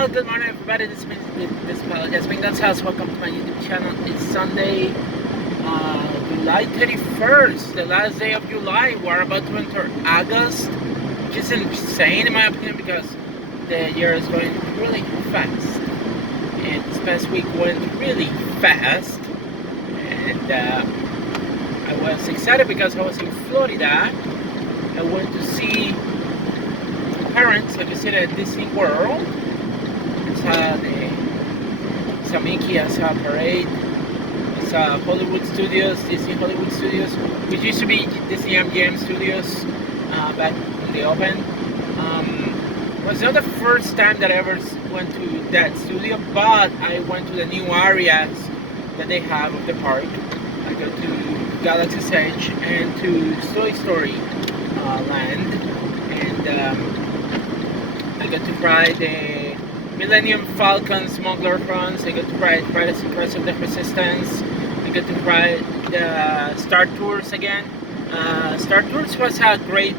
Well, good morning, everybody. This is Paulo Jasmine. That's house. Welcome to my YouTube channel. It's Sunday, July 31st, the last day of July. We're about to enter August, which is insane in my opinion because the year is going really fast. And this past week went really fast, and I was excited because I was in Florida. I went to see my parents. I visited Disney World. Sa Mickey, sa Parade, sa Hollywood Studios, Disney Hollywood Studios, which used to be Disney MGM Studios back when they opened. It was not the first time that I ever went to that studio, but I went to the new areas that they have of the park. I go to Galaxy's Edge and to Toy Story Land, and I got to ride the Millennium Falcon Smuggler Runs. I got to ride Rise of the Resistance. I got to ride the Star Tours again. Star Tours was a great,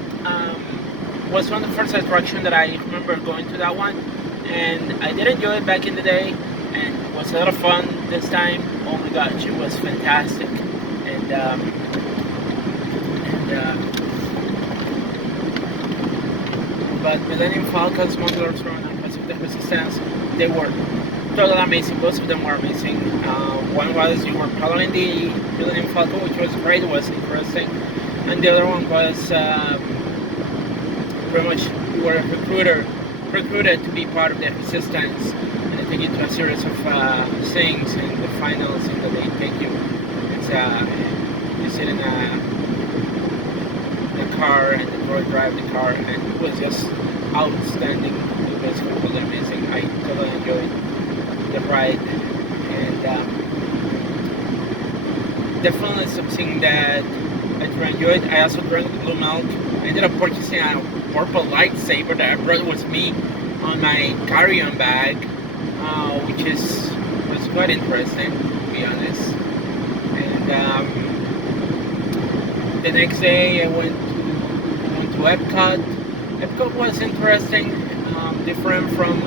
was one of the first attractions that I remember going to that one, and I did enjoy it back in the day, and it was a lot of fun this time. Oh my gosh, it was fantastic, but Millennium Falcon Smugglers Run and Rise of the Resistance, they were totally amazing. Both of them were amazing. One was you were following the Millennium Falcon, which was great, was interesting, and the other one was pretty much you were recruited to be part of the Resistance, and they take you to a series of things, and the finals, and that they take you. It's you sit in the car, and the droid drive the car, and it was just outstanding. It was really amazing. I totally enjoyed the ride, and definitely something that I really enjoyed. I also drank the blue milk. I ended up purchasing a purple lightsaber that I brought with me on my carry-on bag, which was quite interesting, to be honest. And the next day I went to Epcot. Epcot was interesting, different from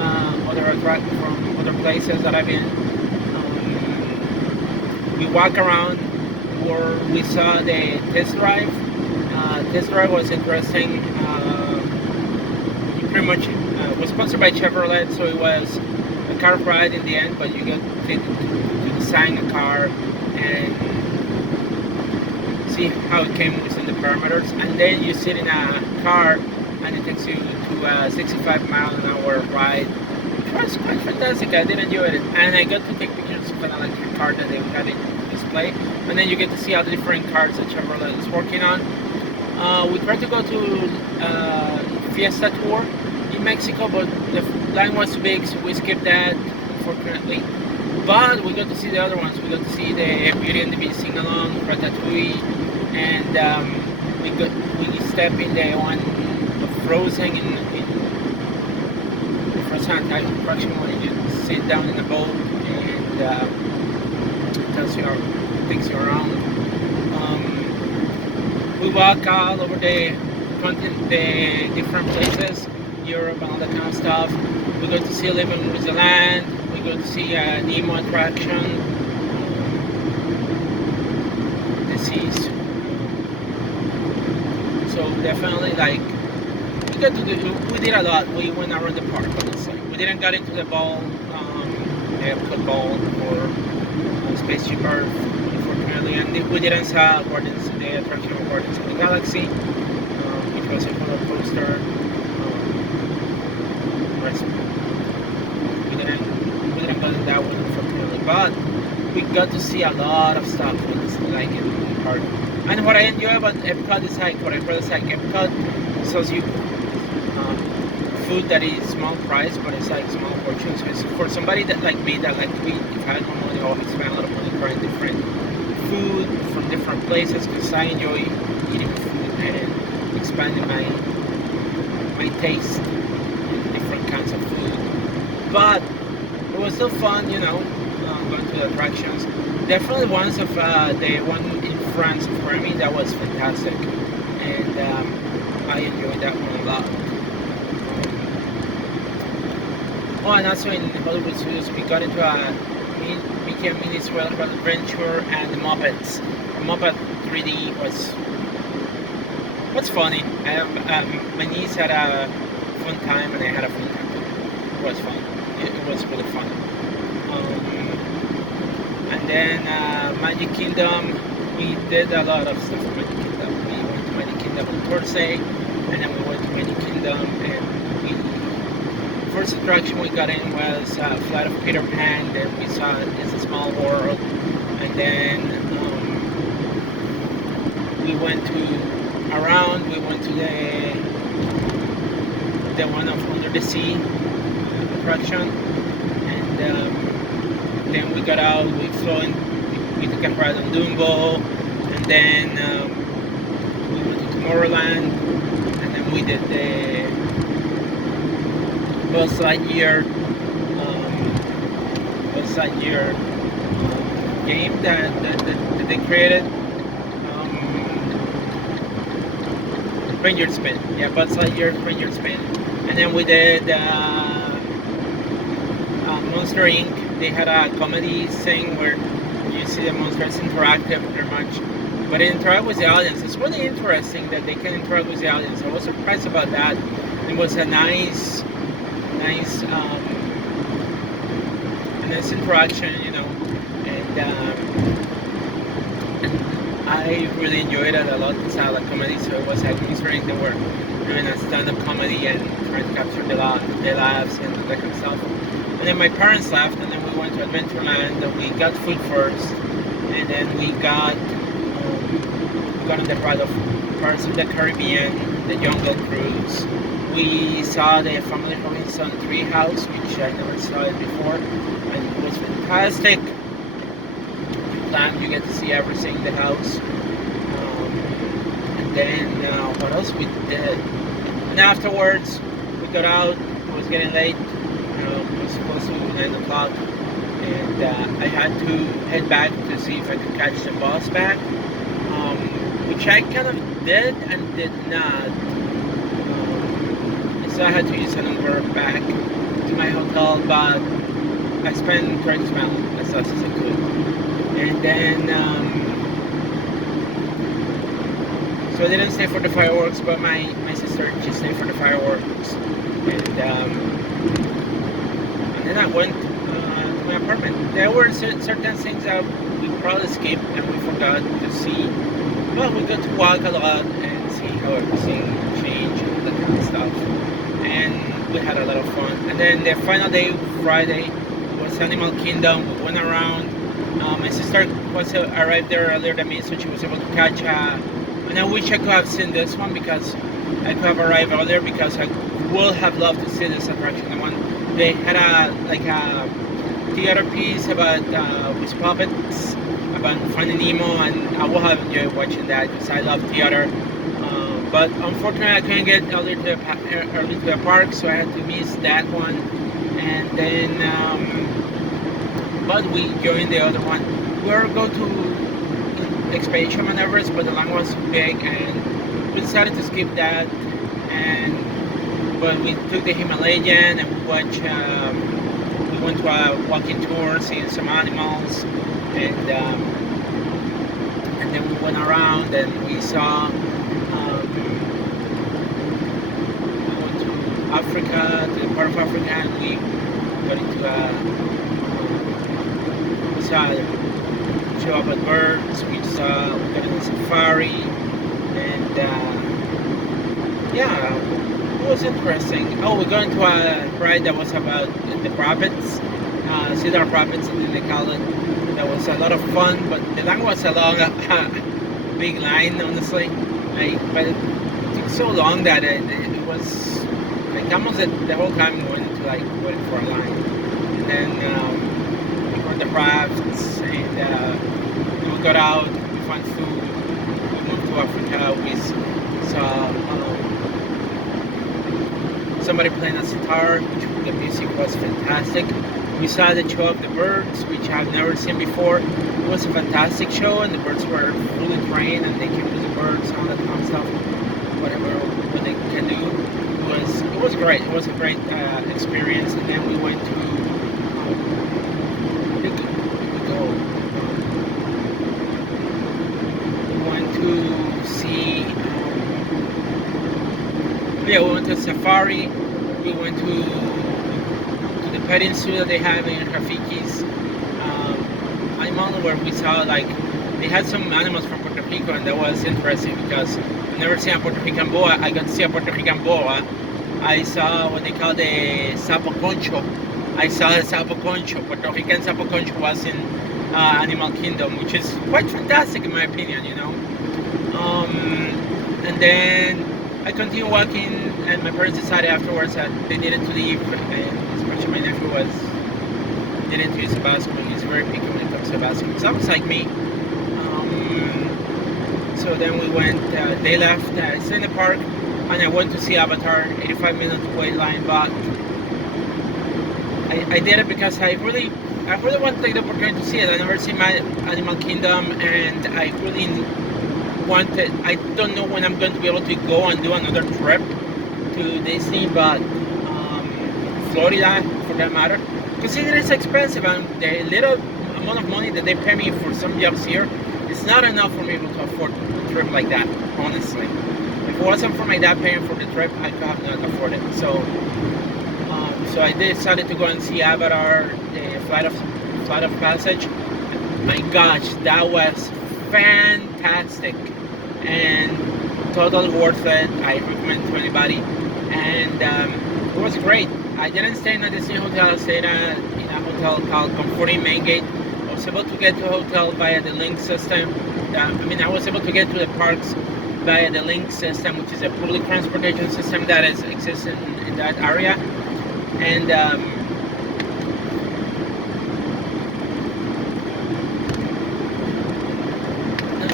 other places that I've been. We walk around, or we saw the test drive. Test drive was interesting. You pretty much was sponsored by Chevrolet, so it was a car ride in the end, but you got to design a car and see how it came within the parameters, and then you sit in a car and it takes you to a 65-mile-an-hour ride, which was quite fantastic. I did enjoy it, and I got to take pictures of an electric car that they had in display, and then you get to see all the different cars that Chevrolet is working on. We tried to go to Fiesta Tour in Mexico, but the line was big, so we skipped that, unfortunately. But we got to see the other ones. We got to see the Beauty and the Beast sing-along, Ratatouille, and we stepped in the one of Frozen in the Frozen attraction where you sit down in a boat and takes you around. We walk all over the different places, Europe and all that kind of stuff. We got to see Living with the Land. We got to see a Nemo attraction. The seas. So definitely, like, we did a lot. We went around the park, honestly. We didn't get into the ball, the Epcot ball or Spaceship Earth, unfortunately, and we didn't saw the attraction of Guardians of the Galaxy, which was a roller coaster. We didn't go to that one, unfortunately, but we got to see a lot of stuff, like in the park. And what I enjoy about Epcot is like, what I really like, Epcot sells you food that is small price, but it's like small portions. So it's for somebody that like me, that like to eat, if I had more money, I would spend a lot of money trying different food from different places, because I enjoy eating food and expanding my taste in different kinds of food. But it was still fun, going to the attractions. Definitely one the one in France of Remy, that was fantastic, and I enjoyed that one a lot. Oh, and also in Hollywood Studios, we got into a Mickey and Minnie's Relic of Adventure and the Muppets. The Muppet 3D was funny. My niece had a fun time, and I had a fun time too. It was fun. It was really fun. And then Magic Kingdom, we did a lot of stuff in Magic Kingdom. We went to Magic Kingdom on Thursday, and then we went to Magic Kingdom, and we first attraction we got in was Flight of Peter Pan. Then we saw It's a Small World, and then we went to around. We went to the one of Under the Sea attraction, and then we got out. We flew in. We took a ride on Dumbo, and then we went to Tomorrowland, and then we did the Buzz Lightyear game that they created. Ranger Spin, yeah, Buzz Lightyear Ranger Spin, and then we did Monster Inc. They had a comedy thing where you see the monsters interactive pretty much, but they interact with the audience. It's really interesting that they can interact with the audience. I was surprised about that. It was a nice interaction, you know, and I really enjoyed it a lot. It's a comedy, so it was like considering they were doing a stand-up comedy and trying to capture the laughs and that kind of stuff. And then my parents left, and then we went to Adventureland. And we got food first, and then we got on the ride of Pirates of the Caribbean, the Jungle Cruise. We saw the Family Robinson Treehouse, which I never saw it before, and it was fantastic. You get to see everything in the house. And then what else we did? And afterwards, we got out. It was getting late. It was supposed to be 9 o'clock, and I had to head back to see if I could catch the bus back, which I kind of did and did not. So I had to use an Uber back to my hotel, but I spent 30 miles as fast as I could. And then, so I didn't stay for the fireworks, but my sister, she stayed for the fireworks. And then I went to my apartment. There were certain things that we probably skipped and we forgot to see. But we got to walk a lot and see how everything changed and that kind of stuff. And we had a lot of fun. And then the final day, Friday, was Animal Kingdom. We went around. My sister arrived there earlier than me, so she was able to catch and I wish I could have seen this one because I could have arrived earlier, because I would have loved to see this attraction. The one they had a theater piece about with puppets about Finding Nemo, and I would have enjoyed watching that because I love theater. But unfortunately, I couldn't get early to the park, so I had to miss that one. And then, but we joined the other one. We were going to Expedition Maneuvers, but the line was too big, and we decided to skip that. But we took the Himalayan, and we watched. We went to a walking tour, seeing some animals, and then we went around and we saw. We went to Africa, to the part of Africa, and we got into we saw a show about birds. We got in a safari, and yeah, it was interesting. Oh, we got into a ride that was about the rabbits, cedar rabbits, and then they call it. That was a lot of fun, but the line was a long, big line, honestly. But it took so long that it was like almost the whole time we went to like waiting for a line. And then we were the rafts, and we got out, we found food, we moved to Africa, we saw somebody playing a sitar, which the music was fantastic. We saw the show of the birds, which I've never seen before. It was a fantastic show, and the birds were fully trained, and they can do the birds, all that kind of stuff, whatever what they can do. it was great. It was a great experience. And then we went to where did we go? We went to see. Yeah, we went to safari. We went to the petting zoo that they have in Rafiki's animal, where we saw like they had some animals from Puerto Rico, and that was interesting because I've never seen a Puerto Rican boa. I got to see a Puerto Rican boa. I saw what they call the sapo concho. I saw the sapo concho. Puerto Rican sapo concho was in Animal Kingdom, which is quite fantastic in my opinion, you know. And then I continued walking, and my parents decided afterwards that they needed to leave, especially my nephew didn't use the bathroom. He's very picky when it comes to the bathroom. Sounds like me. So then we went, they left, I stayed in the park, and I went to see Avatar, 85-minute wait line, but I did it because I really want to take the opportunity to see it. I never seen my Animal Kingdom, and I really wanted, I don't know when I'm going to be able to go and do another trip to Disney, but Florida for that matter, considering it's expensive, and the little amount of money that they pay me for some jobs here, it's not enough for me to afford a trip like that, honestly. If it wasn't for my dad paying for the trip, I could have not afforded it. So I decided to go and see Avatar, the Flight of Passage. My gosh, that was fantastic and totally worth it. I recommend to anybody, and it was great. I didn't stay in a Disney hotel. I stayed in a hotel called Comforting Main Gate. I was able to get to a hotel via the Link system. I was able to get to the parks via the Link system, which is a public transportation system that exists in that area. And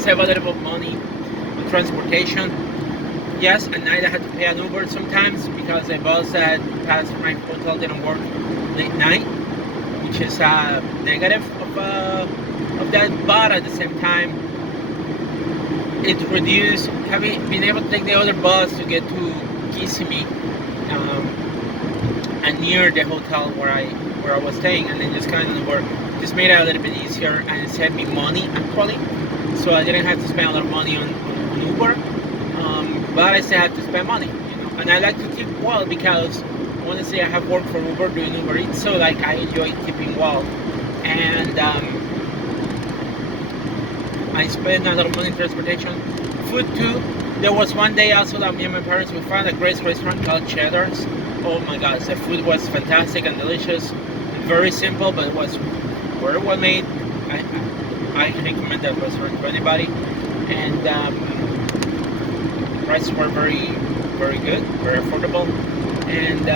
save a little bit of money on transportation. Yes, at night I had to pay an Uber sometimes because the bus that passed my hotel didn't work late night, which is negative of that. But at the same time, it reduced having been able to take the other bus to get to Kissimmee and near the hotel where I was staying, and then just kind of Uber just made it a little bit easier, and it saved me money actually. So I didn't have to spend a lot of money on Uber, but I still had to spend money, you know. And I like to tip well because honestly I have worked for Uber doing Uber Eats, so like I enjoy tipping well, and I spend a lot of money in transportation. Food too. There was one day also that me and my parents we found a great restaurant called Cheddar's. Oh my gosh, the food was fantastic and delicious. Very simple, but it was very well made. I recommend that restaurant to anybody. And prices were very, very good, very affordable. And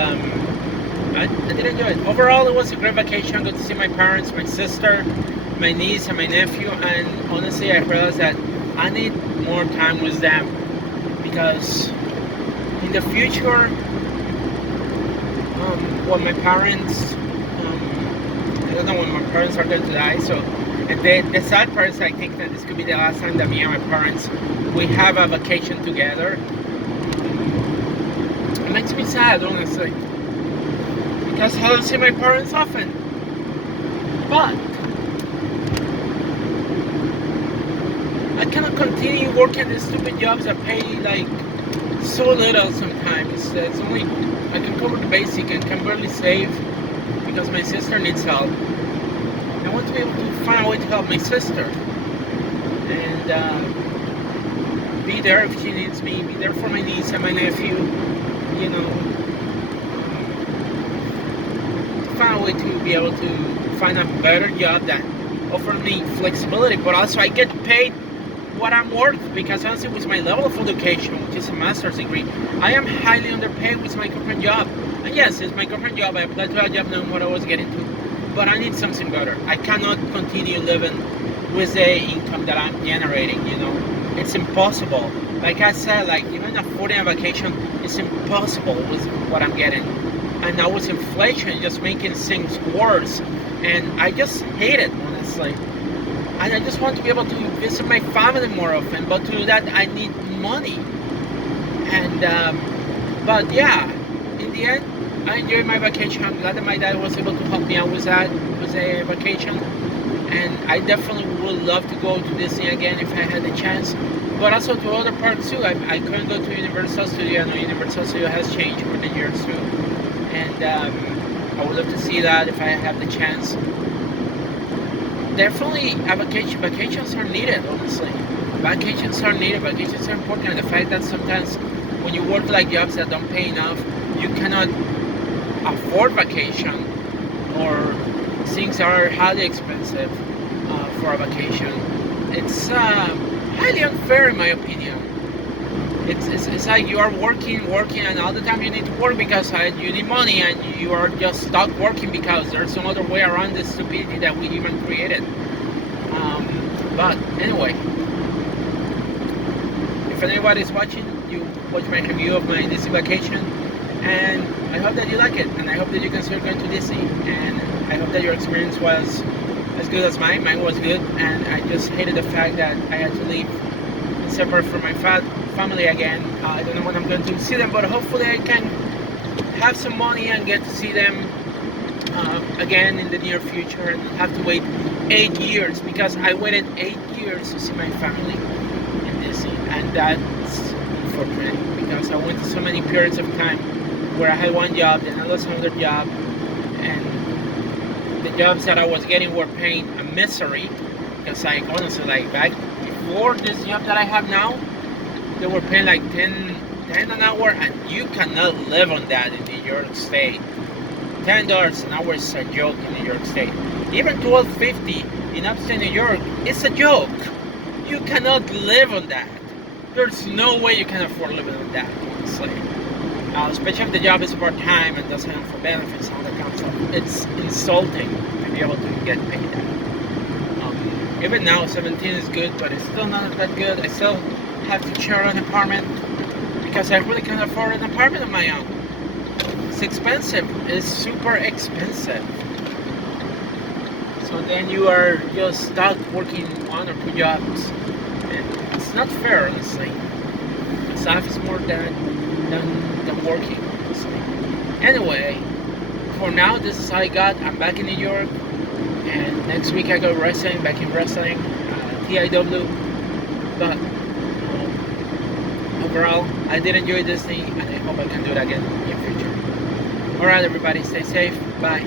I did enjoy it. Overall, it was a great vacation. Got to see my parents, my sister, my niece, and my nephew. And honestly, I realized that I need more time with them because in the future, when my parents, I don't know when my parents are going to die. So, and the sad part is I think that this could be the last time that me and my parents we have a vacation together. It makes me sad, honestly, because I don't see my parents often. But I cannot continue working these stupid jobs that pay like so little sometimes. It's only I can cover the basic and can barely save because my sister needs help. I want to be able to find a way to help my sister and be there if she needs me, be there for my niece and my nephew, you know, find a way to be able to find a better job that offers me flexibility, but also I get paid what I'm worth, because honestly with my level of education, which is a master's degree, I am highly underpaid with my current job. And yes, it's my current job. I applied to a job knowing what I was getting to, but I need something better. I cannot continue living with the income that I'm generating, you know. It's impossible. Like I said, like even affording a vacation is impossible with what I'm getting. And now with inflation just making things worse, and I just hate it, honestly. And I just want to be able to visit my family more often, but to do that I need money. And But yeah, in the end, I enjoyed my vacation. I'm glad that my dad was able to help me out with that, with a vacation. And I definitely would love to go to Disney again if I had the chance. But also to other parks too. I couldn't go to Universal Studio. I know Universal Studio has changed over the years too. And I would love to see that if I have the chance. Definitely, a vacation. Vacations are needed, honestly. Vacations are needed. Vacations are important. And the fact that sometimes when you work like jobs that don't pay enough, you cannot afford vacation, or things are highly expensive for a vacation. It's highly unfair, in my opinion. It's like you are working, and all the time you need to work because you need money, and you are just stuck working because there's no other way around this stupidity that we even created. But anyway, if anybody's watching, you watch my review of my Disney vacation, and I hope that you like it, and I hope that you consider going to Disney, and I hope that your experience was as good as mine. Mine was good, and I just hated the fact that I had to leave separate from my family again. I don't know when I'm going to see them, but hopefully I can have some money and get to see them again in the near future, and have to wait 8 years, because I waited 8 years to see my family in Disney, and that's unfortunate because I went to so many periods of time where I had one job, then I lost another job, and the jobs that I was getting were paying a misery. Because like honestly, like back before this job that I have now, they were paying like 10 an hour, and you cannot live on that in New York State. $10 an hour is a joke in New York State. Even $12.50 in upstate New York is a joke. You cannot live on that. There's no way you can afford living on that, honestly. Especially if the job is part-time and doesn't have for benefits and all that kind of stuff. It's insulting to be able to get paid that. Even now, 17 is good, but it's still not that good. I still have to share an apartment because I really can't afford an apartment on my own. It's expensive. It's super expensive. So then you are just stuck working 1 or 2 jobs. And it's not fair, honestly. Life is more than working, honestly. Anyway, for now, this is all I got. I'm back in New York. And next week I go wrestling, back in wrestling, TIW. But overall, I did enjoy Disney, and I hope I can do it again in the future. Alright everybody, stay safe. Bye.